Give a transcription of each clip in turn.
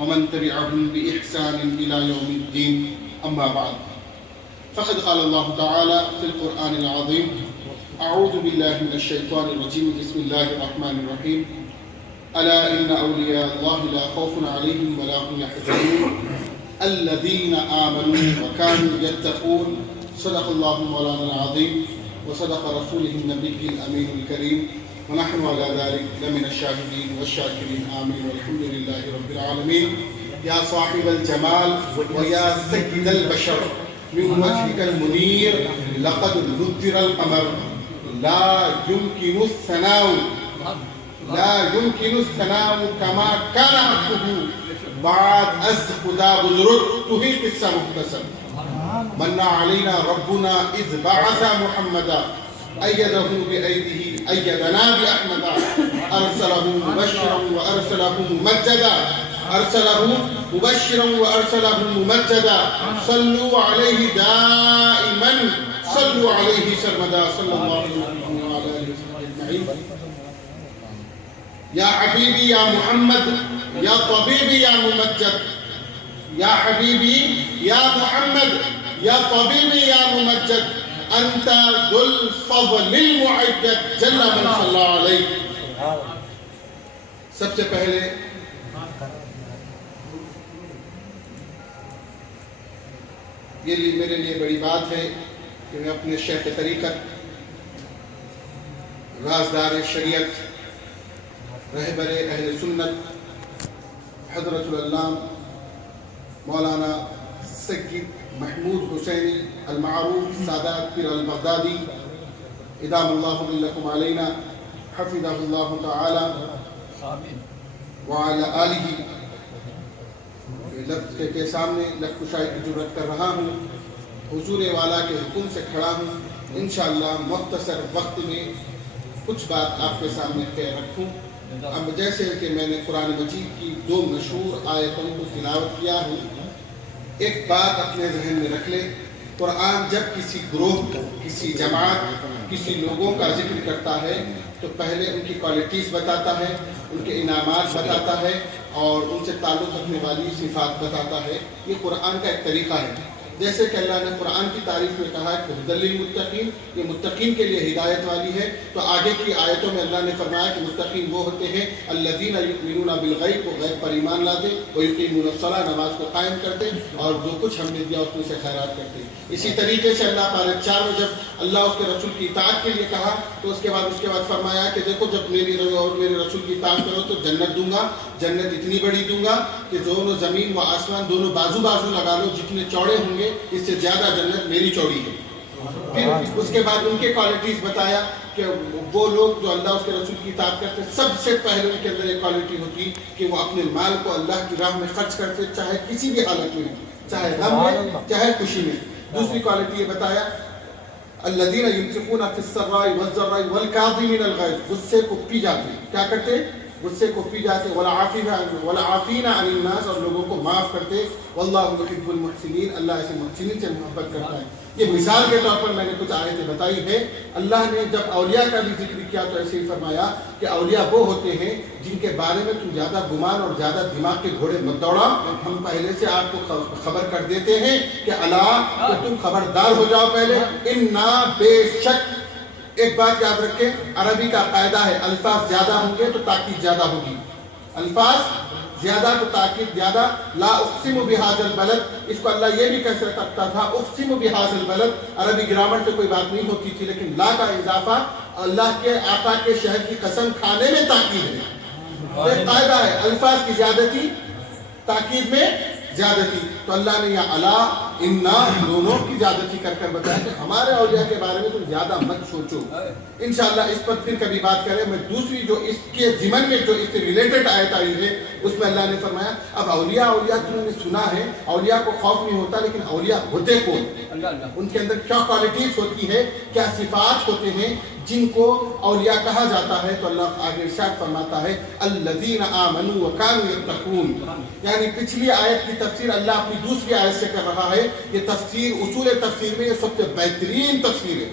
ومن تبعهم بإحسان إلى يوم الدين أما بعد فقد قال الله تعالى في القرآن العظيم أعوذ بالله من الشيطان الرجيم بسم الله الرحمن الرحيم ألا إن أولياء الله لا خوف عليهم ولا هم يحزنون الذين آمنوا وكانوا يتقون صدق الله مولانا العظيم وصدق رسوله النبي الأمين الكريم ونحن على ذلك لمن الشاهدين والشاكرين آمين والحمد لله رب العالمين يا صاحب الجمال ويا سيد البشر من وجهك المنير لقد ذكر القمر لا يمكن الثناء كما كان حقه بعد از خدا بزرگ تو ہی قصہ مختصر من علينا ربنا إذ بعث محمدا أيده بأيده أيدنا بأحمدا أرسله مبشرا وأرسله ممجدا صلوا عليه دائما صلوا عليه سرمدا صلى الله عليه وسلم وعلى آله وصحبه أجمعين. يا حبيبي يا محمد يا طبيبي يا ممجد يا حبيبي يا محمد يا طبيبي يا ممجد أنت ذو الفضل المعجد جل من صلى عليك. سب سے پہلے یہ میرے لیے بڑی بات ہے کہ میں اپنے شیخ طریقت رازدار شریعت رہبر اہل سنت حضرت العلامہ مولانا سید محمود حسینی المعروف سادات پیر البغدادی ادام اللہ لکم علینا حفظہ اللہ تعالی وعلی آلہ لفظ کے سامنے لفظ کشائی کی جرات کر رہا ہوں. حضور والا کے حکم سے کھڑا ہوں. انشاءاللہ مختصر وقت میں کچھ بات آپ کے سامنے کہہ رکھوں. اب جیسے کہ میں نے قرآن مجید کی 2 مشہور آیتوں کو تلاوت کیا ہوں، ایک بات اپنے ذہن میں رکھ لیں. قرآن جب کسی گروہ، کسی جماعت، کسی لوگوں کا ذکر کرتا ہے تو پہلے ان کی کوالٹیز بتاتا ہے، ان کے انعامات بتاتا ہے اور ان سے تعلق رکھنے والی صفات بتاتا ہے. یہ قرآن کا ایک طریقہ ہے. جیسے کہ اللہ نے قرآن کی تعریف میں کہا ہے کہ ہدی للمتقین، یہ متقین کے لیے ہدایت والی ہے. تو آگے کی آیتوں میں اللہ نے فرمایا کہ متقین وہ ہوتے ہیں الذین یؤمنون بالغیب، وہ غیب پر ایمان لاتے، ویقیمون الصلاۃ، نماز کو قائم کرتے اور جو کچھ ہم نے دیا اس میں سے خیرات کرتے. اسی طریقے سے اللہ پارے 4 میں جب اللہ اس کے رسول کی اطاعت کے لیے کہا تو اس کے بعد فرمایا کہ دیکھو جب میری اور میرے رسول کی اطاعت کرو تو جنت دوں گا. جنت اتنی بڑی دوں گا کہ دونوں زمین و آسمان دونوں بازو لگا لو، جتنے چوڑے ہوں گے اس سے زیادہ جنت میری چوڑی ہے. پھر اس کے بعد ان کے کوالٹیز بتایا کہ وہ لوگ جو اللہ اس کے رسول کی اطاعت کرتے سب سے پہلے ان کے اندر ایک کوالٹی ہوتی کہ وہ اپنے مال کو اللہ کی راہ میں خرچ کرتے، چاہے کسی بھی حالت میں، چاہے غم میں چاہے خوشی میں. دوسری کوالٹی یہ بتایا الذین ينفقون فی السراء والضراء والکاظمین الغیظ، غصے کو پی جاتے. کیا کرتے؟ غصے کو پی جاتے. والعافین عن الناس، اور لوگوں کو معاف کرتے. واللہ یحب المحسنین، اللہ ایسے محسنین سے محبت کرتا ہے. یہ مثال کے طور پر میں نے کچھ آیتیں بتائی ہے. اللہ نے جب اولیاء کا بھی ذکر کیا تو ایسے ہی فرمایا کہ اولیاء وہ ہوتے ہیں جن کے بارے میں تم زیادہ گمان اور زیادہ دماغ کے گھوڑے مت دوڑا، ہم پہلے سے آپ کو خبر کر دیتے ہیں کہ اللہ کہ تم خبردار ہو جاؤ پہلے. انا بے شک، ایک بات یاد رکھیں، عربی کا قاعدہ ہے الفاظ زیادہ ہوں گے تو تاکید زیادہ ہوگی. الفاظ زیادہ تو تاکید زیادہ. لا اقسم بهذا البلد، اس کو اللہ یہ بھی کہہ سکتا تھا اقسم بهذا البلد. عربی گرامر سے کوئی بات نہیں ہوتی تھی، لیکن لا کا اضافہ اللہ کے آقا کے شہر کی قسم کھانے میں تاکید ہے. ایک قاعدہ ہے الفاظ کی زیادتی تاکید میں زیادتی. تو اللہ نے یا اللہ انا دونوں کی زیادتی کر کر بتایا کہ ہمارے اولیاء کے بارے میں تم زیادہ مت سوچو. انشاءاللہ اس پر پھر کبھی بات کریں. میں دوسری جو اس کے ضمن میں جو اس سے ریلیٹڈ آیت آئی ہے اس میں اللہ نے فرمایا اب اولیاء تم نے سنا ہے اولیاء کو خوف نہیں ہوتا، لیکن اولیاء ہوتے کون؟ ان کے اندر کیا کوالٹیز ہوتی ہے، کیا صفات ہوتے ہیں جن کو اولیاء کہا جاتا ہے. تو اللہ آگے ارشاد فرماتا ہے الذین آمنوا وکانوا یتقون. یعنی پچھلی آیت کی تفسیر اللہ اپنی دوسری آیت سے کر رہا ہے. یہ تفسیر اصول تفسیر میں یہ سب سے بہترین تفسیر ہے.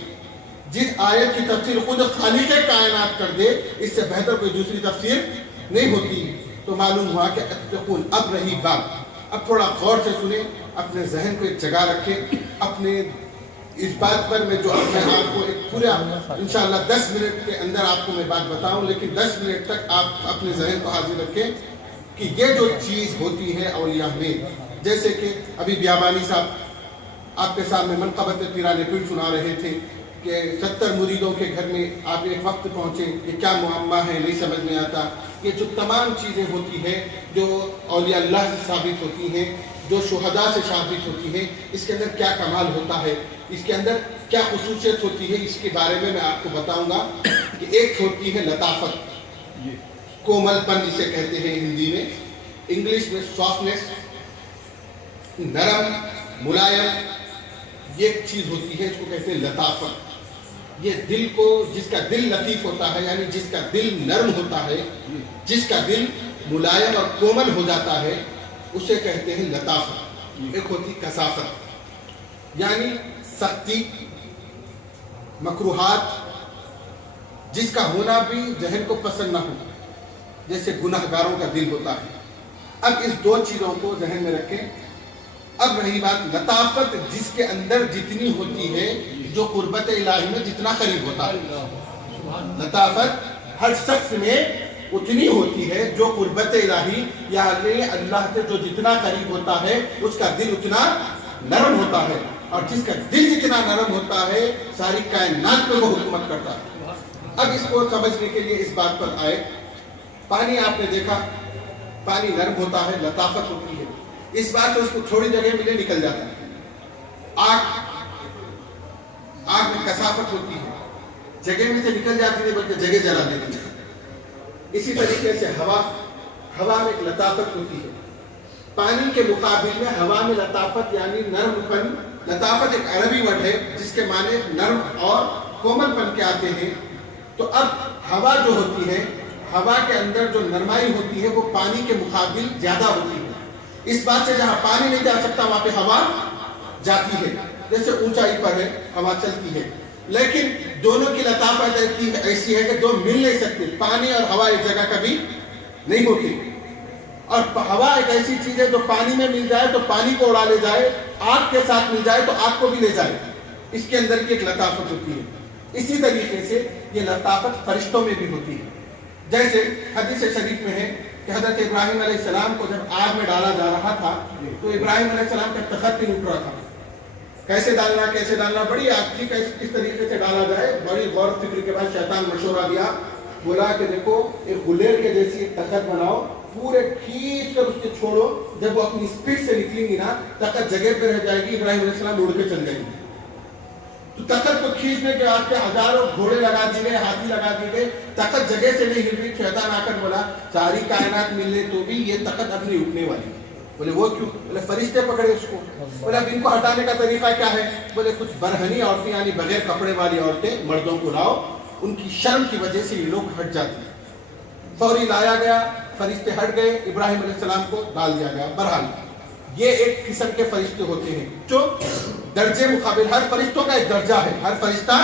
جس آیت کی تفسیر خود خالق کائنات کر دے اس سے بہتر کوئی دوسری تفسیر نہیں ہوتی. تو معلوم ہوا کہ اتقون، اب رہی بات، اب تھوڑا غور سے سنیں، اپنے ذہن کو ایک جگہ رکھیں، اپنے اس بات پر میں جو اپنے آپ کو ایک پورا انشاءاللہ 10 منٹ کے اندر آپ کو میں بات بتاؤں، لیکن 10 منٹ تک آپ اپنے ذہن کو حاضر رکھیں کہ یہ جو چیز ہوتی ہے اولیاء میں، جیسے کہ ابھی بیابانی صاحب آپ کے سامنے منقبت پیران پیر سنا رہے تھے کہ 70 مریدوں کے گھر میں آپ ایک وقت پہنچے، یہ کیا معمہ ہے نہیں سمجھ میں آتا. یہ جو تمام چیزیں ہوتی ہیں جو اولیاء اللہ سے ثابت ہوتی ہیں، جو شہداء سے ثابت ہوتی ہیں، اس کے اندر کیا کمال ہوتا ہے، اس کے اندر کیا خصوصیت ہوتی ہے، اس کے بارے میں آپ کو بتاؤں گا. کہ ایک ہوتی ہے لطافت، کومل پن جسے کہتے ہیں ہندی میں، انگلش میں سافٹنس، نرم ملائم، یہ ایک چیز ہوتی ہے اس کو کہتے ہیں لطافت. یہ دل کو، جس کا دل لطیف ہوتا ہے، یعنی جس کا دل نرم ہوتا ہے، جس کا دل ملائم اور کومل ہو جاتا ہے، اسے کہتے ہیں لطافت. ایک ہوتی کثافت، یعنی سختی، مکروہات، جس کا ہونا بھی ذہن کو پسند نہ ہو، جیسے گناہ گاروں کا دل ہوتا ہے. اب اس دو چیزوں کو ذہن میں رکھیں. اب رہی بات لطافت، جس کے اندر جتنی ہوتی ہے، جو قربت الہی میں جتنا قریب ہوتا ہے. لطافت ہر شخص میں اتنی ہوتی ہے جو قربت الہی یعنی اللہ سے جو جتنا قریب ہوتا ہے، اس کا دل اتنا نرم ہوتا ہے، اور جس کا دل جتنا نرم ہوتا ہے ساری کائنات پہ وہ حکومت کرتا ہے. اب اس کو سمجھنے کے لیے اس بات پر آئے. پانی آپ نے دیکھا، پانی نرم ہوتا ہے، لطافت ہوتی ہے. اس بات سے اس کو تھوڑی جگہ ملے نکل جاتا ہے. آگ میں کثافت ہوتی ہے، جگہ میں سے نکل جاتی ہے بلکہ جگہ جلا دیتی ہے. اسی طریقے سے ہوا میں ایک لطافت ہوتی ہے. پانی کے مقابل میں ہوا میں لطافت یعنی نرم پن. لطافت ایک عربی ورڈ ہے جس کے معنی نرم اور کومل پن کے آتے ہیں. تو اب ہوا جو ہوتی ہے، ہوا کے اندر جو نرمائی ہوتی ہے وہ پانی کے مقابل زیادہ ہوتی ہے. اس بات سے جہاں پانی نہیں جا سکتا وہاں پہ ہوا جاتی ہے. جیسے اونچائی پر ہے ہوا چلتی ہے، لیکن دونوں کی لطافت ایسی ہے کہ دو مل نہیں سکتے. پانی اور ہوا ایک جگہ کبھی نہیں ہوتی. اور ہوا ایک ایسی چیز ہے جو پانی میں مل جائے تو پانی کو اڑا لے جائے، آگ کے ساتھ مل جائے تو آگ کو بھی لے جائے. اس کے اندر کی ایک لطافت ہوتی ہے. اسی طریقے سے یہ لطافت فرشتوں میں بھی ہوتی ہے. جیسے حدیث شریف میں ہے کہ حضرت ابراہیم علیہ السلام کو جب آگ میں ڈالا جا رہا تھا تو ابراہیم علیہ السلام کا تخت نہیں اٹھ رہا تھا. کیسے ڈالنا، بڑی آگ تھی، کس طریقے سے ڈالا جائے. بڑی غور فکر کے بعد شیطان مشورہ دیا، بولا کہ دیکھو ایک غلیر کے جیسی ایک تخت بناؤ، پورے کھینچ کر اس کے چھوڑو، جب وہ اپنی سپیڈ سے نکلیں گی نا تخت جگہ پہ رہ جائے گی. ابراہیم علیہ السلام اڑ کے چل جائیں گے. تو تخت کو کھینچنے کے بعد ہزاروں گھوڑے لگا دیے گئے، ہاتھی لگا دیے گئے، تخت جگہ سے نہیں ہل رہی. شیطان آ کر بولا ساری کائنات مل لے تو بھی یہ تخت اب نہیں اٹھنے والی. بولے وہ کیوں؟ بولے فرشتے پکڑے اس کو. بولے اب ان کو ہٹانے کا طریقہ کیا ہے؟ بولے کچھ برہنی عورتیں یعنی بغیر کپڑے والی عورتیں مردوں کو لاؤ، ان کی شرم کی وجہ سے یہ لوگ ہٹ جاتے ہیں. فوری لایا گیا، فرشتے ہٹ گئے، ابراہیم علیہ السلام کو ڈال دیا گیا. بہرحال یہ ایک قسم کے فرشتے ہوتے ہیں جو درجے مقابل، ہر فرشتوں کا ایک درجہ ہے، ہر فرشتہ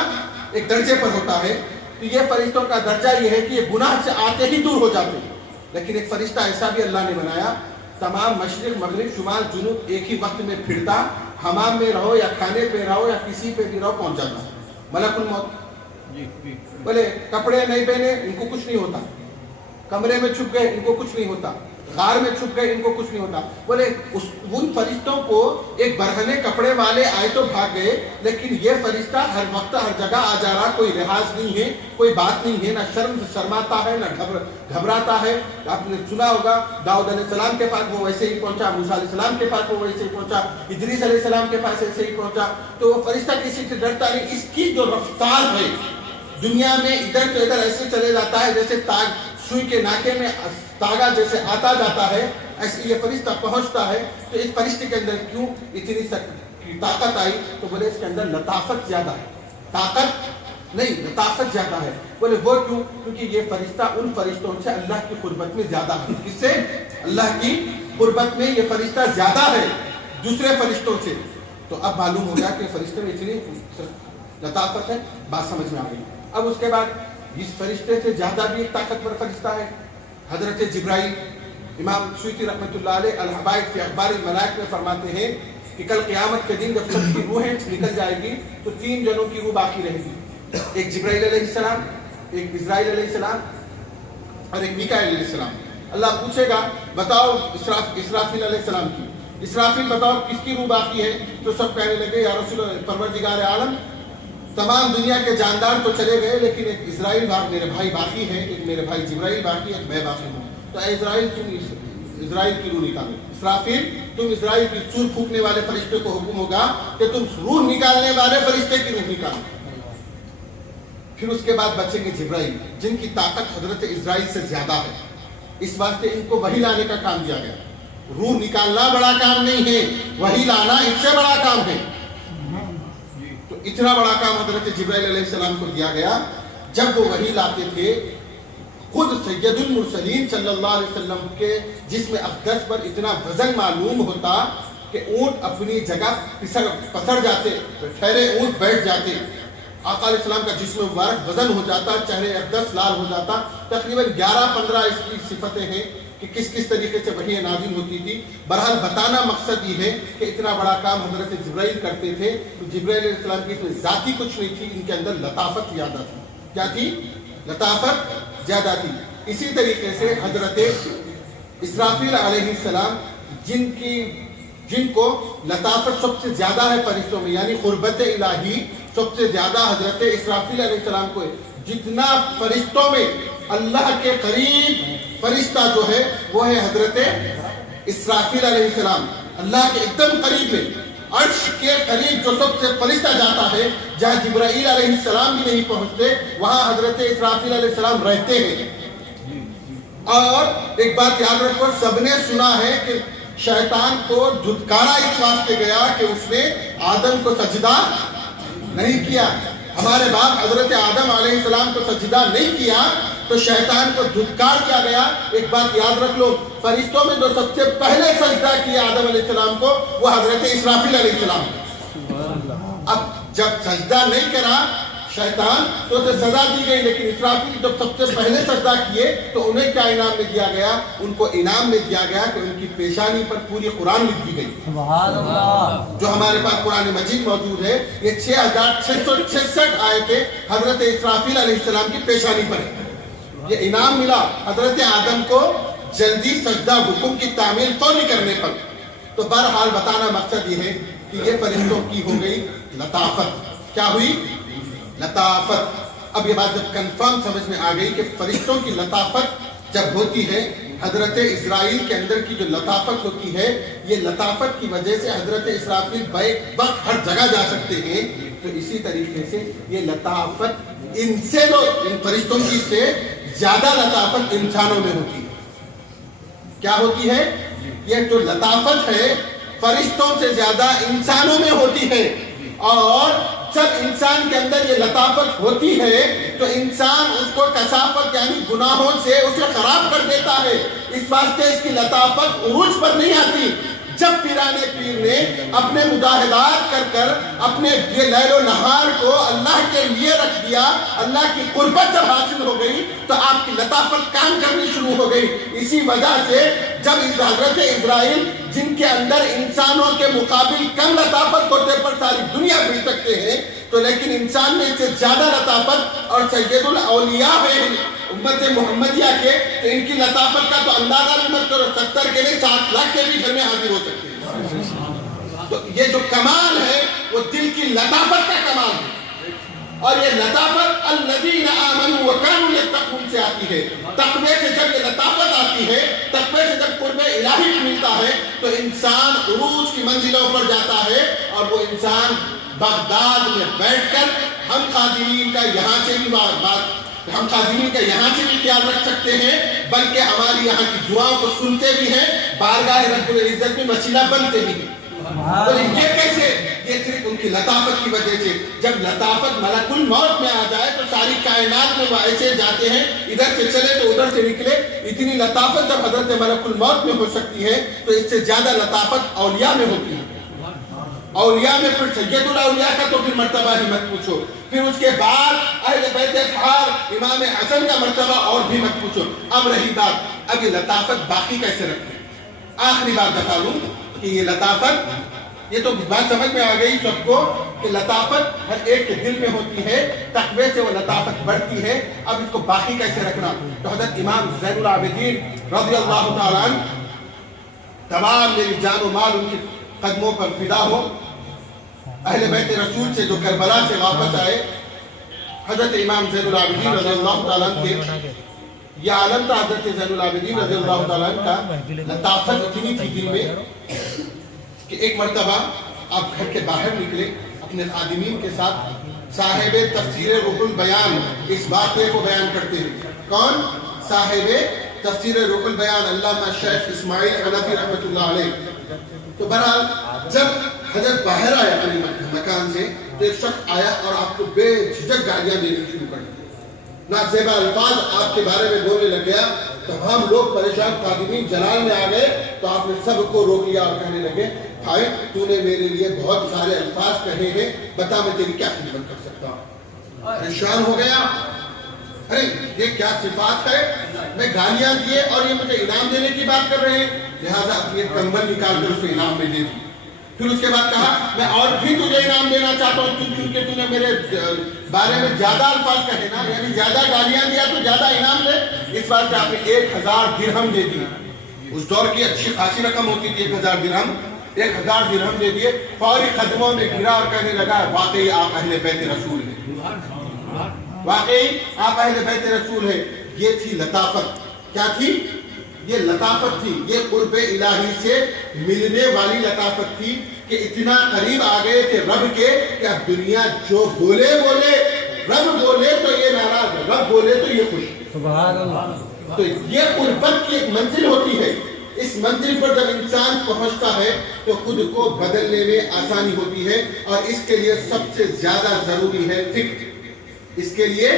ایک درجے پر ہوتا ہے. تو یہ فرشتوں کا درجہ یہ ہے کہ یہ گناہ سے آتے ہی دور ہو جاتے ہیں. لیکن ایک فرشتہ ایسا بھی اللہ نے بنایا، تمام مشرق مغرب شمال جنوب ایک ہی وقت میں پھرتا، حمام میں رہو یا کھانے پہ رہو یا کسی پہ بھی رہو پہنچ جاتا. ملک الموت. بولے کپڑے نہیں پہنے ان کو کچھ نہیں ہوتا، کمرے میں چھپ گئے ان کو کچھ نہیں ہوتا، غار میں چھپ گئے ان کو کچھ نہیں ہوتا. بولے ان فرشتوں کو ایک برہنے کپڑے والے آئے تو بھاگ گئے، لیکن یہ فرشتہ ہر وقت ہر جگہ آ جا رہا، کوئی لحاظ نہیں ہے، کوئی بات نہیں ہے، نہ شرماتا ہے نہ گھبراتا ہے. آپ نے سنا ہوگا داؤد علیہ السلام کے پاس وہ ویسے ہی پہنچا، موسیٰ علیہ السلام کے پاس وہ ویسے ہی پہنچا، ادریس علیہ السلام کے پاس ایسے ہی پہنچا. تو وہ فرشتہ کسی سے ڈرتا نہیں. اس کی جو رفتار ہے دنیا میں ادھر سے ادھر ایسے چلے جاتا ہے جیسے سوئی کے ناکے میں تاگا جیسے آتا جاتا ہے، ایسے یہ فرشتہ پہنچتا ہے. تو اس فرشتے کے اندر کیوں اتنی طاقت آئی؟ تو بولے اس کے اندر لطافت زیادہ ہے، طاقت نہیں لطافت زیادہ ہے. بولے وہ کیوں؟ کیونکہ یہ فرشتہ ان فرشتوں سے اللہ کی قربت میں زیادہ ہے. کس سے؟ اللہ کی قربت میں یہ فرشتہ زیادہ ہے دوسرے فرشتوں سے. تو اب معلوم ہو گیا کہ فرشتے میں اتنی لطافت ہے. بات سمجھ میں آ گئی. اب اس کے بعد اس فرشتے سے زیادہ بھی ایک طاقتور فرشتہ ہے، حضرت جبرائیل. امام سیوطی رحمۃ اللہ علیہ الحبائب فی اخبار الملائک میں فرماتے ہیں کہ کل قیامت کے دن جب سب کی روحیں نکل جائے گی تو 3 جنوں کی روح باقی رہے گی، ایک جبرائیل علیہ السلام، ایک اسرائیل علیہ السلام اور ایک میکائیل علیہ السلام۔ اللہ پوچھے گا بتاؤ اسرافیل علیہ السلام کی، اسرافیل بتاؤ کس کی روح باقی ہے؟ تو سب کہنے لگے یا رسول پروردگار عالم تمام دنیا کے جاندار تو چلے گئے لیکن ایک اسرائیل میرے بھائی باقی ہے، ایک میرے بھائی جبرائیل باقی ہے، ایک میں باقی ہوں۔ تو اے اسرائیل تم اسرائیل کی روح نکالو، اسرافیل تم اسرائیل کی سور پھونکنے والے فرشتے کو حکم ہوگا کہ تم روح نکالنے والے فرشتے کی روح نکالو۔ پھر اس کے بعد بچیں گے جبرائیل جن کی طاقت حضرت اسرائیل سے زیادہ ہے، اس واسطے ان کو وحی لانے کا کام دیا گیا۔ روح نکالنا بڑا کام نہیں ہے، وحی لانا اس سے بڑا کام ہے۔ تو اتنا بڑا کام حضرت جبرائیل علیہ السلام کو دیا گیا۔ جب وہ وحی لاتے تھے خود سید المرسلین صلی اللہ علیہ وسلم کے جسم اقدس پر اتنا وزن معلوم ہوتا کہ اونٹ اپنی جگہ پسر جاتے، ٹھہرے اونٹ بیٹھ جاتے۔ آقا علیہ السلام کا جسم مبارک وزن ہو جاتا، چہرے اقدس لال ہو جاتا۔ تقریباً 11-15 اس کی صفتیں ہیں کہ کس کس طریقے سے وحی نازل ہوتی تھی۔ بہرحال بتانا مقصد یہ ہے کہ اتنا بڑا کام حضرت جبرائیل کرتے تھے۔ تو جبرائیل علیہ السلام کی کوئی ذاتی کچھ نہیں تھی، ان کے اندر لطافت زیادہ تھی۔ کیا تھی؟ لطافت زیادہ تھی۔ اسی طریقے سے حضرت اسرافیل علیہ السلام جن کو لطافت سب سے زیادہ ہے فرشتوں میں، یعنی قربت الہی سب سے زیادہ حضرت اسرافیل علیہ السلام کو ہے۔ جتنا فرشتوں میں اللہ کے قریب فرشتہ جو ہے وہ ہے حضرت اسرافیل علیہ السلام، اللہ کے ایک دم قریب میں، عرش کے قریب جو سب سے فرشتہ جاتا ہے، جہاں جبرائیل علیہ السلام بھی نہیں پہنچتے وہاں حضرت اسرافیل علیہ السلام رہتے ہیں۔ اور ایک بات یاد رکھو، سب نے سنا ہے کہ شیطان کو دھتکارا اس واسطے گیا کہ اس نے آدم کو سجدہ نہیں کیا۔ ہمارے باپ حضرت آدم علیہ السلام کو سجدہ نہیں کیا تو شیطان کو دھتکار دیا گیا۔ ایک بات یاد رکھ لو، فرشتوں میں جو سب سے پہلے سجدہ کیا آدم علیہ السلام کو وہ حضرت اسرافیل علیہ السلام۔ اب جب سجدہ نہیں کرا شیطان تو اسے سزا دی گئی، لیکن اسرافیل جب سب سے پہلے سجدہ کیے تو انہیں کیا انعام میں دیا گیا؟ ان کو انعام میں دیا گیا کہ ان کی پیشانی پر پوری قرآن لکھ دی گئی۔ سبحان اللہ۔ جو ہمارے پاس قرآن مجید موجود ہے، یہ 6666 آیتیں حضرت اسرافیل علیہ السلام کی پیشانی پر ہے۔ یہ انعام ملا حضرت آدم کو جلدی سجدہ حکم کی تعمیل فوری کرنے پر۔ تو بہرحال بتانا مقصد یہ ہے کہ یہ فرشتوں کی ہو گئی لطافت۔ کیا ہوئی؟ لطافت۔ اب یہ بات جب کنفرم سمجھ میں آ گئی کہ فرشتوں کی لطافت جب ہوتی ہے، حضرت اسرائیل کے اندر کی جو لطافت ہوتی ہے، یہ لطافت کی وجہ سے حضرت اسرافیل بیک وقت ہر جگہ جا سکتے ہیں۔ تو اسی طریقے سے یہ لطافت ان فرشتوں کی سے زیادہ لطافت انسانوں میں ہوتی ہے۔ کیا ہوتی ہے؟ یہ جو لطافت ہے فرشتوں سے زیادہ انسانوں میں ہوتی ہے۔ اور جب انسان کے اندر یہ لطافت ہوتی ہے تو انسان اس کو کثافت یعنی گناہوں سے اسے خراب کر دیتا ہے۔ اس واسطے اس کی لطافت عروج پر نہیں آتی۔ جب پیرانے پیر نے اپنے مجاہدات کر اپنے لیل و نہار کو اللہ کے لیے رکھ دیا، اللہ کی قربت جب حاصل ہو گئی تو آپ کی لطافت کام کرنی شروع ہو گئی۔ اسی وجہ سے جب حضرت اسرائیل جن کے اندر انسانوں کے مقابل کم لطافت ہوتے پر ساری دنیا بھیج سکتے ہیں، تو لیکن انسان میں اس سے زیادہ لطافت اور سید الاولیاء ہے امت محمدیہ کے، تو ان کی لطافت کا تو اندازہ بھی مت کرو، 70 کے نہیں 60 لاکھ کے بھی گھر میں حاضر ہو سکتے ہیں۔ تو یہ جو کمال ہے وہ دل کی لطافت کا کمال ہے۔ اور یہ لطافت الذین آمنوا وکانوا یتقون سے آتی ہے۔ تقوی سے جب یہ لطافت آتی ہے، تقوی سے جب قرب الہی ملتا ہے تو انسان عروج کی منزلوں پر جاتا ہے، اور وہ انسان بغداد میں بیٹھ کر ہم خادمین کا یہاں سے بھی خیال رکھ سکتے ہیں، بلکہ ہماری یہاں کی دعاؤں کو سنتے بھی ہیں، بارگاہ رب العزت میں وسیلہ بنتے بھی ہیں۔ تو یہ کیسے؟ یہ صرف ان کی لطافت کی وجہ سے۔ جب لطافت ملک الموت میں آ جائے تو ساری کائنات میں وہ ایسے جاتے ہیں، ادھر سے چلے تو ادھر سے نکلے۔ اتنی لطافت جب حضرت ملک الموت میں ہو سکتی ہے تو اس سے زیادہ لطافت اولیاء میں ہوتی ہے۔ اولیاء میں پھر سید الاولیاء کا تو پھر مرتبہ ہی مت پوچھو، پھر اس کے بعد اہل بیت اطہار امام حسن کا مرتبہ اور بھی مت پوچھو۔ اب رہی بات اب یہ لطافت باقی کیسے رکھتے ہیں، آخری بات بتا دوں کہ یہ لطافت، یہ تو بات سمجھ میں آ گئی سب کو کہ لطافت ہر ایک کے دل میں ہوتی ہے، تقوی سے وہ لطافت بڑھتی ہے۔ اب اس کو باقی کیسے رکھنا، تو حضرت امام زین العابدین رضی اللہ تعالیٰ عنہ، تمام میری جان و مال ان کے قدموں پر فدا ہو، اہل بیت رسول سے جو کربلا سے واپس آئے، حضرت امام زین العابدین رضی اللہ تعالیٰ عنہ کے یہ عالم تھا، حضرت زین العابدین رضی اللہ تعالیٰ عنہ کا لطافت اتنی تھی دل میں کہ ایک مرتبہ آپ گھر کے باہر نکلے اپنے خادمین کے ساتھ، صاحب تفسیر روح البیان اس واقعے کو بیان کرتے ہیں۔ کون؟ صاحب تفسیر روح البیان علامہ شیخ اسماعیل حنفی رحمۃ اللہ علیہ۔ تو بہرحال جب حضرت باہر آیا اپنے مکان سے تو ایک شخص آیا اور آپ کو بے جھجک گالیاں دینا شروع کر دی، نازیبا الفاظ آپ کے بارے میں بولنے لگ گیا۔ تو ہم لوگ پریشان خادمین جلال میں آ گئے تو آپ نے سب کو روک لیا اور کہنے لگے، بھائی تو نے میرے لیے بہت سارے الفاظ کہے ہیں، بتا میں تیری کیا خدمت کر سکتا ہوں۔ پریشان ہو گیا، ارے یہ کیا صفات ہے، میں گالیاں دیے اور یہ مجھے انعام دینے کی بات کر رہے ہیں، لہٰذا اپنی کمبل نکال کر اسے انعام میں دے دی۔ پھر اس کے بعد کہا میں اور بھی تجھے انعام دینا چاہتا ہوں کیونکہ تو نے میرے بارے میں زیادہ الفاظ کہے نا، یعنی زیادہ گالیاں دیا تو زیادہ انعام دے۔ اس بات سے آپ نے 1000 درہم دے دی، اس دور کی اچھی خاصی رقم ہوتی تھی 1000 درہم، 1000 درہم دے دیے، فوری قدموں میں گرا اور کہنے لگا واقعی آپ اہل بیت رسول ہیں، واقعی آپ اہل بیت رسول ہیں۔ یہ تھی لطافت، کیا تھی؟ یہ لطافت تھی، یہ قرب الہی سے ملنے والی لطافت تھی کہ اتنا قریب آ گئے تھے رب کے کہ اب دنیا جو بولے رب بولے تو یہ ناراض ہے، رب بولے تو یہ خوش۔ سبحان اللہ۔ تو یہ قربت کی ایک منزل ہوتی ہے، اس منزل پر جب انسان پہنچتا ہے تو خود کو بدلنے میں آسانی ہوتی ہے، اور اس کے لیے سب سے زیادہ ضروری ہے فکر، اس کے لیے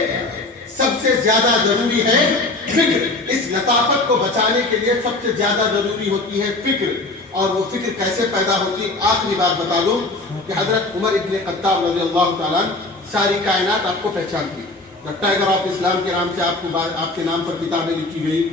سب سے زیادہ ضروری ہے فکر۔ اس لطافت کو بچانے کے لیے سب سے زیادہ ضروری ہوتی ہے فکر، اور وہ فکر کیسے پیدا ہوتی ہے؟ آخری بات بتا دوں کہ حضرت عمر ابن خطاب رضی اللہ تعالیٰ ساری کائنات آپ کو پہچانتی، دا ٹائگر آف اسلام کے نام سے آپ کے نام پر کتابیں لکھی گئی،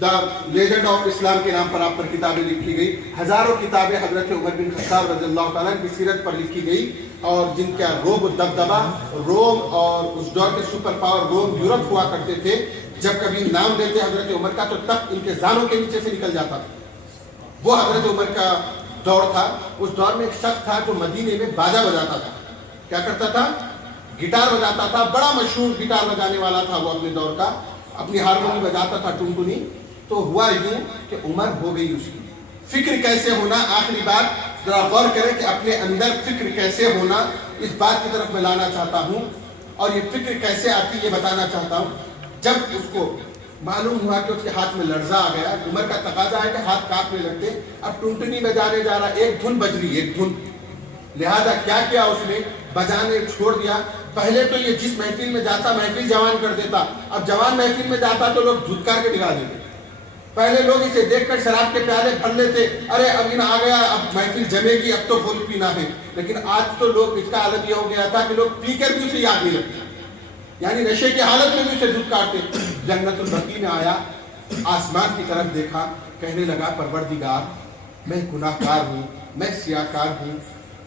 دا لیجنڈ آف اسلام کے نام پر آپ پر کتابیں لکھی گئی، ہزاروں کتابیں حضرت عمر بن خطاب رضی اللہ تعالیٰ کی سیرت پر لکھی گئی، اور جن کا روب دبدبا روم اور اس دور کے سپر پاور روم یورپ ہوا کرتے تھے، جب کبھی نام لیتے حضرت عمر کا تو تخت ان کے زانوں کے نیچے سے نکل جاتا تھا۔ وہ حضرت عمر کا دور تھا، اس دور میں ایک شخص تھا جو مدینے میں باجا بجاتا تھا، کیا کرتا تھا؟ گٹار بجاتا تھا، بڑا مشہور گٹار بجانے والا تھا وہ اپنے دور کا، اپنی ہارمونی بجاتا تھا ٹنٹنی۔ تو ہوا یوں کہ عمر ہو گئی اس کی، فکر کیسے ہونا، آخری بات ذرا غور کریں کہ اپنے اندر فکر کیسے ہونا، اس بات کی طرف میں لانا چاہتا ہوں، اور یہ فکر کیسے آتی یہ بتانا چاہتا ہوں۔ جب اس کو معلوم ہوا کہ اس کے ہاتھ میں لرزہ آ گیا، عمر کا تقاضا ہے کہ ہاتھ کانپنے لگتے، اب ٹنٹنی بجانے جا رہا، ایک دھن بج رہی، ایک دھن، لہذا کیا کیا اس نے؟ بجانے چھوڑ دیا۔ پہلے تو یہ جس محفل میں جاتا محفل جوان کر دیتا، اب جوان محفل میں جاتا تو لوگ دھتکار کے دکھا دیتے، پہلے لوگ اسے دیکھ کر شراب کے پیالے بھر لیتے، ارے اب ان آ گیا، اب محفل جمے گی، اب تو پھول پینا ہے، لیکن آج تو لوگ اس کا عالم یہ ہو گیا تھا کہ لوگ پی کر بھی اسے یاد نہیں رکھتے، یعنی نشے کی حالت میں بھی اسے دھتکارتے۔ جنت البقیع میں آیا، آسمان کی طرف دیکھا، کہنے لگا پروردگار میں گناہ کار ہوں، میں سیاہ کار ہوں،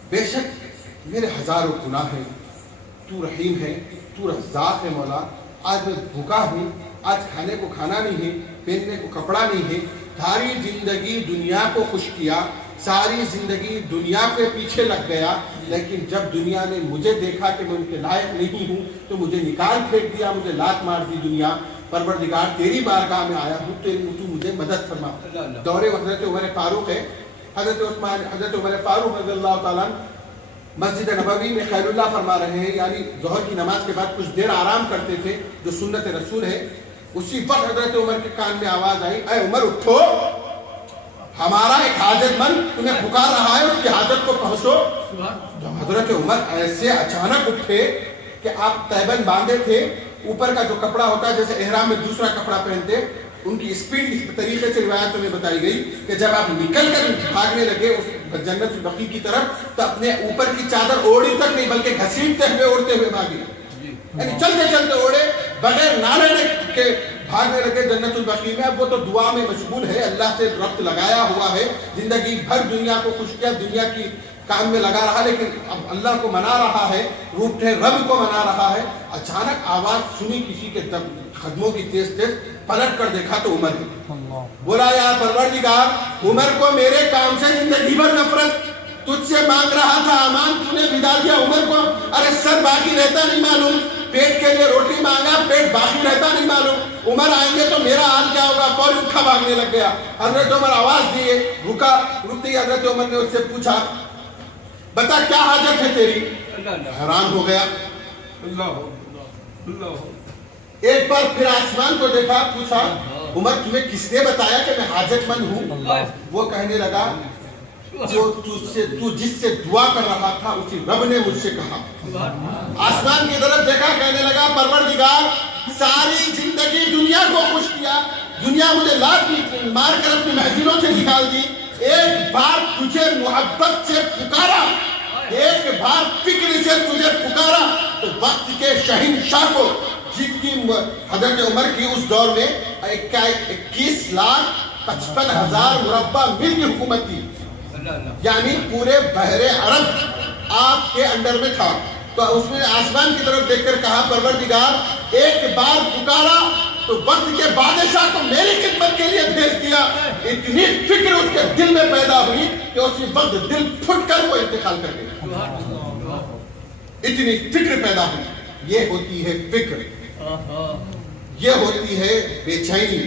بے شک میرے ہزاروں گناہ ہیں، تو رحیم ہے، تو رزاق ہے مولا، آج میں بھوکا ہوں، آج کھانے کو کھانا نہیں ہے، پہننے کو کپڑا نہیں ہے، ساری زندگی دنیا کو خوش کیا، ساری زندگی دنیا کے پیچھے لگ گیا، لیکن جب دنیا نے مجھے دیکھا کہ میں ان کے لائق نہیں ہوں تو مجھے نکال پھینک دیا، مجھے لات مار دی دنیا۔ پروردگار تیری بارگاہ میں آیا ہوں، تو مجھے مدد فرما۔ دور حضرت عمر فاروق ہے، حضرت عمر فاروق رضی اللہ تعالیٰ مسجد نبوی میں خیر اللہ فرما رہے ہیں، یعنی ظہر کی نماز کے بعد کچھ دیر آرام کرتے تھے جو سنت رسول ہے۔ اسی وقت حضرت عمر کے کان میں آواز آئی، اے عمر اٹھو، ہمارا ایک حاجت مند تمہیں پکار رہا ہے، اس کی حاجت کو پہنچو۔ تو حضرت عمر ایسے اچانک اٹھے کہ آپ تہبند باندھے تھے، اوپر کا جو کپڑا ہوتا ہے جیسے احرام میں دوسرا کپڑا پہنتے، ان کی اسپیڈ اس طریقے سے روایتوں میں بتائی گئی کہ جب آپ نکل کر بھاگنے لگے، اس جنت البقیع کی طرف تو اپنے اوپر کی چادر اوڑی تک نہیں بلکہ گھسیٹتے ہوئے اڑتے ہوئے بھاگے، یعنی چلتے چلتے اوڑے بغیر نہ لینے کے بھاگنے لگے جنت البقیع میں۔ اب وہ تو دعا میں مشغول ہے، اللہ سے ربط لگایا ہوا ہے، زندگی بھر دنیا کو خوش کیا، دنیا کی کام میں لگا رہا، لیکن اب اللہ کو منا رہا ہے، روٹھے رب کو منا رہا ہے۔ اچانک آواز سنی کسی کے قدموں کی تیز تیز، پلٹ کر دیکھا تو عمر ہے۔ بولا یا پروردگار، عمر کو میرے کام سے زندگی بھر نفرت، تجھ سے مانگ رہا تھا امان، تو نے بدا دیا عمر کو۔ ارے سر باقی رہتا نہیں معلوم، پیٹ کے لیے روٹی مانگا، پیٹ باقی رہتا نہیں معلوم، عمر آئیں گے تو میرا حال کیا ہوگا؟ فوری اٹھا بھاگنے لگ گیا۔ حضرت عمر آواز دیے، رکتے حضرت عمر نے اس سے پوچھا بتا کیا حاجت ہے تیری؟ حیران ہو گیا۔ ایک بار پھر آسمان کو دیکھا، پوچھا عمر تمہیں کس نے بتایا کہ میں حاجت مند ہوں؟ وہ کہنے لگا تو جس سے دعا کر رہا تھا اسی رب نے مجھ سے کہا۔ آسمان کی طرف دیکھا، کہنے لگا پروردگار ساری زندگی دنیا کو خوش کیا، دنیا مجھے لات مار کر اپنی محفلوں سے نکال دی، ایک بار تجھے محبت سے پکارا، ایک بار فکر سے تجھے پکارا تو وقت کے شہنشاہ کو، جس کی حضرت عمر کی اس دور میں 21,55,000 مربع میل کی حکومت تھی، یعنی پورے بحر عرب آپ کے انڈر میں تھا۔ تو اس نے آسمان کی طرف دیکھ کر کہا پروردگار ایک بار پکارا تو وقت کے بادشاہ کو میری خدمت کے لیے بھیج دیا۔ اتنی فکر اس کے دل میں پیدا ہوئی کہ اسی وقت دل پھٹ کر وہ انتقال کر گیا، اتنی فکر پیدا ہوئی۔ یہ ہوتی ہے فکر، یہ ہوتی ہے بے چینی،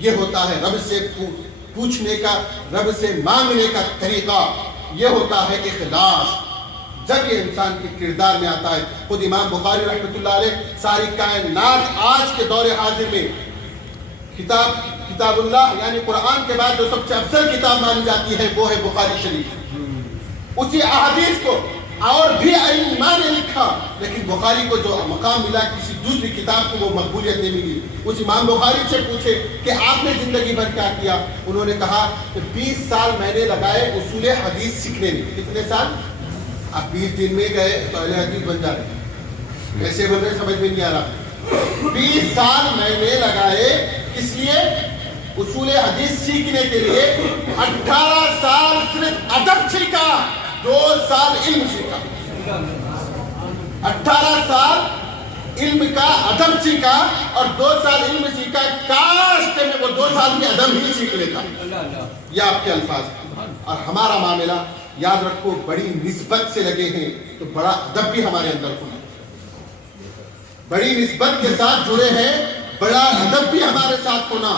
یہ ہوتا ہے رب سے پوچھنے کا، رب سے مانگنے کا طریقہ، یہ ہوتا ہے اخلاص۔ جب یہ انسان کے کردار میں آتا ہے، خود امام بخاری رحمۃ اللہ علیہ ساری کائنات آج کے دور حاضر میں کتاب اللہ یعنی قرآن کے بعد جو سب سے افضل کتاب مانی جاتی ہے وہ ہے بخاری شریف۔ اسی احادیث کو اور بھی ائمہ نے لکھا، لیکن بخاری کو جو مقام ملا کسی دوسری کتاب کو وہ مقبولیت نہیں ملی۔ اس امام بخاری سے پوچھے کہ آپ نے زندگی بھر کیا کیا؟ انہوں نے کہا کہ 20 سال میں نے لگائے اصول حدیث سیکھنے میں۔ کتنے سال؟ آپ 20 دن میں گئے تو اہل حدیث بن جا رہے، کیسے بن رہے سمجھ میں نہیں آ رہا۔ 20 سال میں نے لگائے کس لیے؟ اصول حدیث سیکھنے کے لیے۔ 18 سال صرف ادب سیکھا، 2 سال علم سیکھا۔ 18 سال علم کا ادب سیکھا اور 2 سال علم سیکھا۔ کاش کہ میں وہ 2 سال کی ادب ہی سیکھ لیتا۔ یہ آپ کے الفاظ۔ اور ہمارا معاملہ یاد رکھو، بڑی نسبت سے لگے ہیں تو بڑا ادب بھی ہمارے اندر ہونا، بڑی نسبت کے ساتھ جڑے ہیں، بڑا ادب بھی ہمارے ساتھ ہونا۔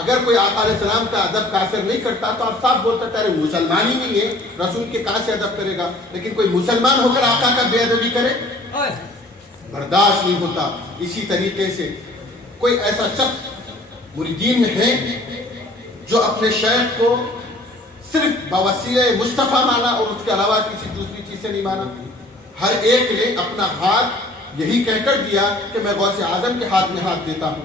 اگر کوئی آقا علیہ السلام کا ادب کافر نہیں کرتا تو آپ صاحب بولتا تھا مسلمان ہی نہیں ہے، رسول کے کہاں سے ادب کرے گا؟ لیکن کوئی مسلمان ہو کر آقا کا بے ادبی کرے، برداشت نہیں ہوتا۔ اسی طریقے سے کوئی ایسا شخص مریدین میں ہے جو اپنے شیخ کو صرف بوسیلہ مصطفیٰ مانا اور اس کے علاوہ کسی دوسری چیز سے نہیں مانا۔ ہر ایک نے اپنا ہاتھ یہی کہہ کر دیا کہ میں غوث اعظم کے ہاتھ میں ہاتھ دیتا ہوں،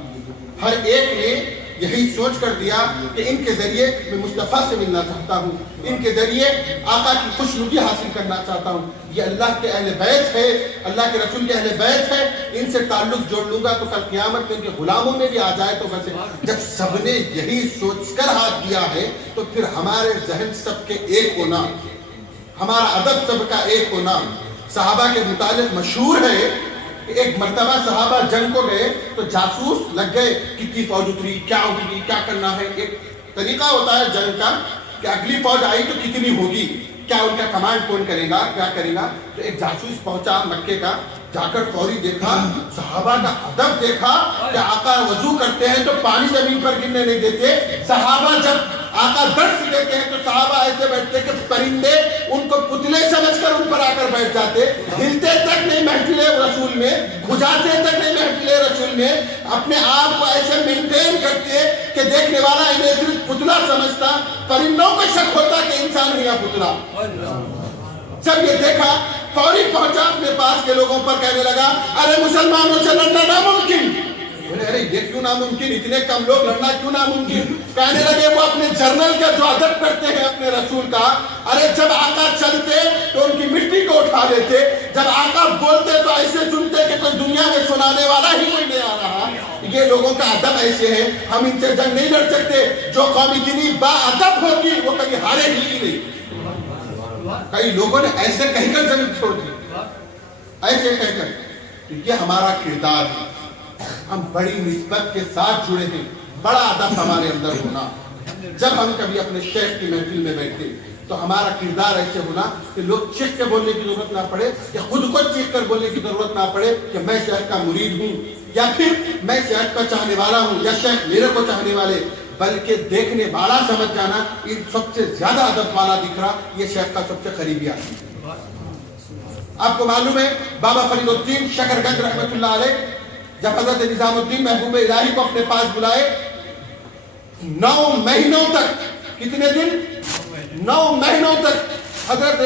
ہر ایک نے یہی سوچ کر دیا کہ ان کے ذریعے میں مصطفیٰ سے ملنا چاہتا ہوں، ان کے ذریعے آقا کی خوشنودی حاصل کرنا چاہتا ہوں۔ یہ اللہ کے اہل بیت ہے، اللہ کے رسول کے اہل بیت ہے، ان سے تعلق جوڑ لوں گا تو کل قیامت میں ان کے غلاموں میں بھی آ جائے تو بس۔ جب سب نے یہی سوچ کر ہاتھ دیا ہے تو پھر ہمارے ذہن سب کے ایک ہونا، ہمارا ادب سب کا ایک ہونا۔ صحابہ کے متعلق مشہور ہے کہ ایک مرتبہ صحابہ جنگ کو گئے تو جاسوس لگ گئے، کتنی فوج اتری، کیا ہوگی، کیا کرنا ہے۔ ایک طریقہ ہوتا ہے جنگ کا کہ اگلی فوج آئی تو کتنی ہوگی، کیا ان کا کمانڈ کون کرے گا، کیا کرے گا۔ تو ایک جاسوس پہنچا مکے کا، جا کر فوری دیکھا، صحابہ کا ادب دیکھا کہ آقا وضو کرتے ہیں تو پانی زمین پر گرنے نہیں دیتے۔ صحابہ جب آقا درس دیتے ہیں تو صحابہ ایسے بیٹھتے کہ پرندے ان کو پتلے سمجھ کر ان پر آ کر بیٹھ جاتے، ہلتے تک نہیں محفل رسول میں، کھجاتے تک نہیں محفل رسول میں، اپنے آپ کو ایسے مینٹین کرتے کہ دیکھنے والا انہیں صرف پتلا سمجھتا، پرندوں کو شک ہوتا کہ انسان ہے یا پتلا۔ جب یہ دیکھا فوری پہنچا اپنے پاس کے لوگوں پر، کہنے لگا ارے مسلمانوں سے لڑنا ناممکن۔ ارے یہ کیوں ناممکن، اتنے کم لوگ لڑنا کیوں ناممکن؟ کہنے لگے وہ اپنے جرنل کا جو ادب کرتے ہیں اپنے رسول کا، ارے جب آقا چلتے تو ان کی مٹی کو اٹھا لیتے، جب آقا بولتے تو ایسے سنتے کہ کوئی دنیا میں سنانے والا ہی کوئی نہیں آ رہا۔ یہ لوگوں کا ادب ایسے ہے، ہم ان سے جنگ نہیں لڑ سکتے۔ جو قوم اتنی با ادب ہوگی وہ کبھی ہارے ہی نہیں۔ کئی لوگوں نے ایسے کہہ کر زمین چھوڑ دی، ایسے کہہ کر۔ یہ ہمارا کردار ہے، ہم بڑی نسبت کے ساتھ جڑے ہیں، بڑا ادب ہمارے اندر ہونا۔ جب ہم کبھی اپنے شیخ کی محفل میں بیٹھے تو ہمارا کردار ایسے ہونا کہ لوگ چیخ کے بولنے کی ضرورت نہ پڑے، یا خود کو چیخ کر بولنے کی ضرورت نہ پڑے کہ میں شیخ کا مرید ہوں، یا پھر میں شیخ کا چاہنے والا ہوں، یا شیخ میرے کو چاہنے والے، بلکہ دیکھنے والا سمجھ جانا ان سب سے زیادہ ادب والا دکھ رہا، یہ شیخ کا سب سے قریبی آدمی۔ آپ کو معلوم ہے بابا فرید الدین شکرگنج رحمۃ اللہ علیہ جب حضرت نظام الدین محبوب الہی کو اپنے پاس بلائے، 9 مہینوں تک، کتنے دن؟ 9 مہینوں تک حضرت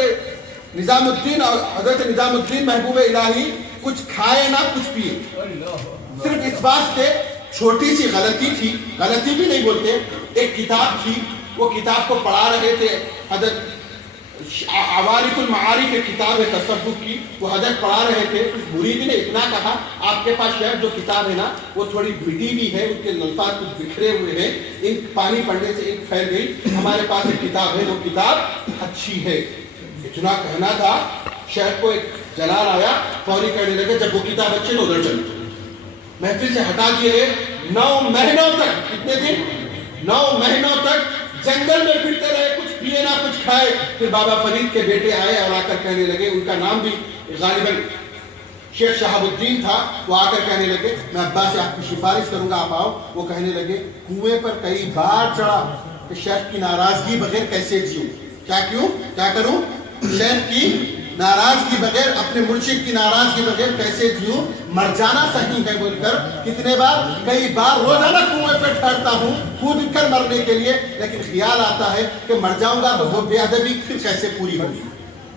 نظام الدین محبوب الہی کچھ کھائے نہ کچھ پیے، صرف اس بات سے چھوٹی سی غلطی تھی، غلطی بھی نہیں بولتے، ایک کتاب تھی، وہ کتاب کو پڑھا رہے تھے حضرت، عوارف المعارف ایک کتاب ہے تصوف کی، وہ حضرت پڑھا رہے تھے، کچھ مرید نے اتنا کہا آپ کے پاس شاید جو کتاب ہے نا وہ تھوڑی بھیڑی بھی ہے، اس کے الفاظ کچھ بکھرے ہوئے ہیں، انک پانی پڑنے سے انک پھیل گئی، ہمارے پاس ایک کتاب ہے، وہ کتاب اچھی ہے۔ اتنا کہنا تھا، شیخ کو ایک جلال آیا، فوری کہنے لگے جب وہ کتاب اچھی تو ادھر چلو، محفل سے ہٹا دیے گئے۔ 9 مہینوں تک، کتنے دن؟ 9 مہینوں تک جنگل میں پھرتے رہے، کچھ پیے نہ کچھ کھائے۔ پھر بابا فرید کے بیٹے آئے اور آ کر کہنے لگے، ان کا نام بھی غالباً شیخ شہاب الدین تھا، وہ آ کر کہنے لگے میں ابا سے آپ کی سفارش کروں گا، آپ آؤ۔ وہ کہنے لگے کنویں پر کئی بار چڑھا کہ شیخ کی ناراضگی بغیر کیسے جیوں، کیا کروں، شیخ کی ناراضگی بغیر، اپنے مرشد کی ناراضگی بغیر کیسے جیوں، مر جانا صحیح ہے بول کر کتنے بار، کئی بار روزانہ کنویں پہ ٹھہرتا ہوں کود کر مرنے کے لیے، لیکن خیال آتا ہے کہ مر جاؤں گا تو وہ بے ادبی پھر کیسے پوری ہوگی،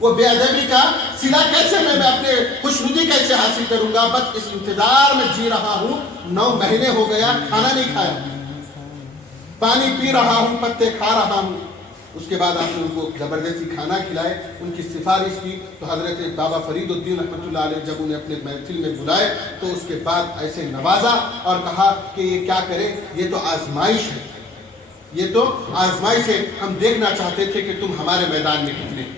وہ بے ادبی کا صلہ کیسے میں اپنے خوشنودی کیسے حاصل کروں گا۔ بس اس انتظار میں جی رہا ہوں، 9 مہینے ہو گیا، کھانا نہیں کھایا، پانی پی رہا ہوں، پتے کھا رہا ہوں۔ اس کے بعد آپ نے ان کو زبردستی کھانا کھلائے، ان کی سفارش کی، تو حضرت بابا فرید الدین رحمۃ اللہ علیہ جب انہیں اپنے محفل میں بلائے تو اس کے بعد ایسے نوازا اور کہا کہ یہ کیا کرے، یہ تو آزمائش ہے، یہ تو آزمائش ہے، ہم دیکھنا چاہتے تھے کہ تم ہمارے میدان میں کتنے۔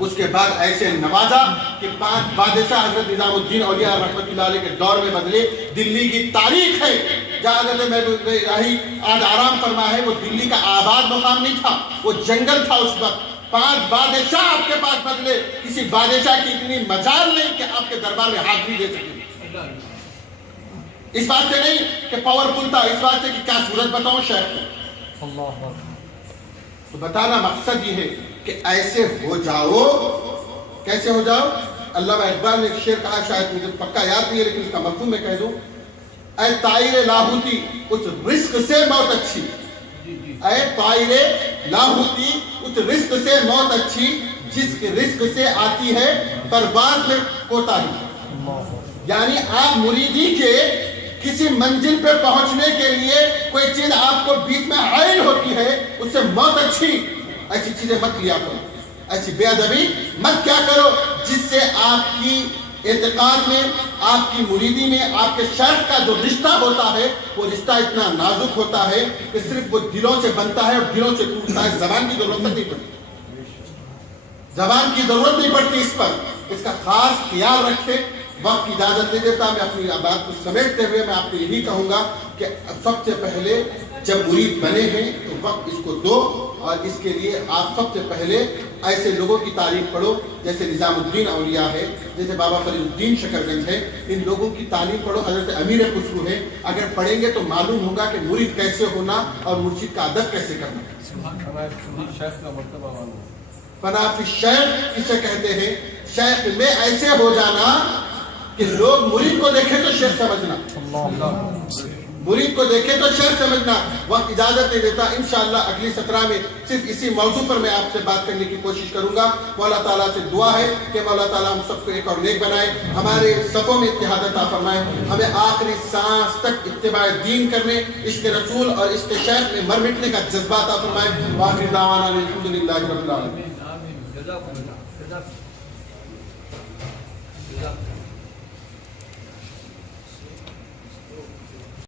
اس کے بعد ایسے نوازا کہ 5 بادشاہ حضرت نظام الدین اولیاء رحمۃ اللہ علیہ کے دور میں بدلے۔ دلی کی تاریخ ہے جہاں حضرت محبوب الہی آج آرام فرما ہے، وہ دلی کا آباد مقام نہیں تھا، وہ جنگل تھا اس وقت۔ 5 بادشاہ آپ کے پاس بدلے، کسی بادشاہ کی اتنی مجال نہیں کہ آپ کے دربار میں حاضری دے سکے، اس بات سے نہیں کہ پاورفل تھا، اس بات سے کہ کیا صورت بتاؤں شیخ کو، تو بتانا مقصد یہ ہے کہ ایسے ہو جاؤ۔ کیسے ہو جاؤ؟ علامہ اقبال نے ایک شعر کہا، شاید مجھے پکا یاد نہیں ہے لیکن اس کا مفہوم میں کہہ دوں، اے طائر لاہوتی اس رزق سے موت اچھی، اے طائر لاہوتی اس رزق سے موت اچھی، جس کے رزق سے آتی ہے پرواز میں کوتاہی۔ یعنی آپ مریدی کے کسی منزل پہ پہنچنے کے لیے کوئی چیز آپ کو بیچ میں حائل ہوتی ہے، اس سے موت اچھی، ایسی چیزیں مت لیا کرو، ایسی بے ادبی مت کیا کرو جس سے آپ کی اعتقاد میں، آپ کی مریدی میں، آپ کے شیخ کا جو رشتہ ہوتا ہے وہ رشتہ اتنا نازک ہوتا ہے کہ صرف وہ دلوں سے بنتا ہے اور دلوں سے ٹوٹتا ہے، زبان کی ضرورت نہیں پڑتی، زبان کی ضرورت نہیں پڑتی اس پر۔ اس کا خاص خیال رکھے۔ وقت اجازت نہیں دیتا، میں اپنی بات کو سمیٹتے ہوئے میں آپ کو یہی کہوں گا کہ سب سے پہلے جب مرید بنے ہیں تو وقت اس کو دو، اور اس کے لیے آپ سب سے پہلے ایسے لوگوں کی تعریف پڑھو جیسے نظام الدین اولیاء ہے، جیسے بابا فرید الدین شکرگنج ہے، ان لوگوں کی تعلیم پڑھو، حضرت امیر خسرو ہے۔ اگر پڑھیں گے تو معلوم ہوگا کہ مرید کیسے ہونا اور مرشد کا ادب کیسے کرنا۔ فنا فی الشیخ کسے کہتے ہیں؟ شیخ میں ایسے ہو جانا کہ لوگ مرید کو دیکھیں تو شیخ سمجھنا، مرید کو دیکھیں تو شیخ سمجھنا۔ وقت اجازت نہیں دیتا، انشاءاللہ اگلی 17 میں صرف اسی موضوع پر میں آپ سے بات کرنے کی کوشش کروں گا۔ مولا تعالیٰ سے دعا ہے کہ مولا تعالیٰ ہم سب کو ایک اور نیک بنائے، ہمارے صفوں میں اتحاد عطا فرمائے، ہمیں آخری سانس تک اتباع دین کرنے، عشق رسول اور عشق شیخ میں مر مٹنے کا جذبہ عطا فرمائے۔ وآخر دعوانا الحمدللہ رب العالمین۔ جزاکم اللہ.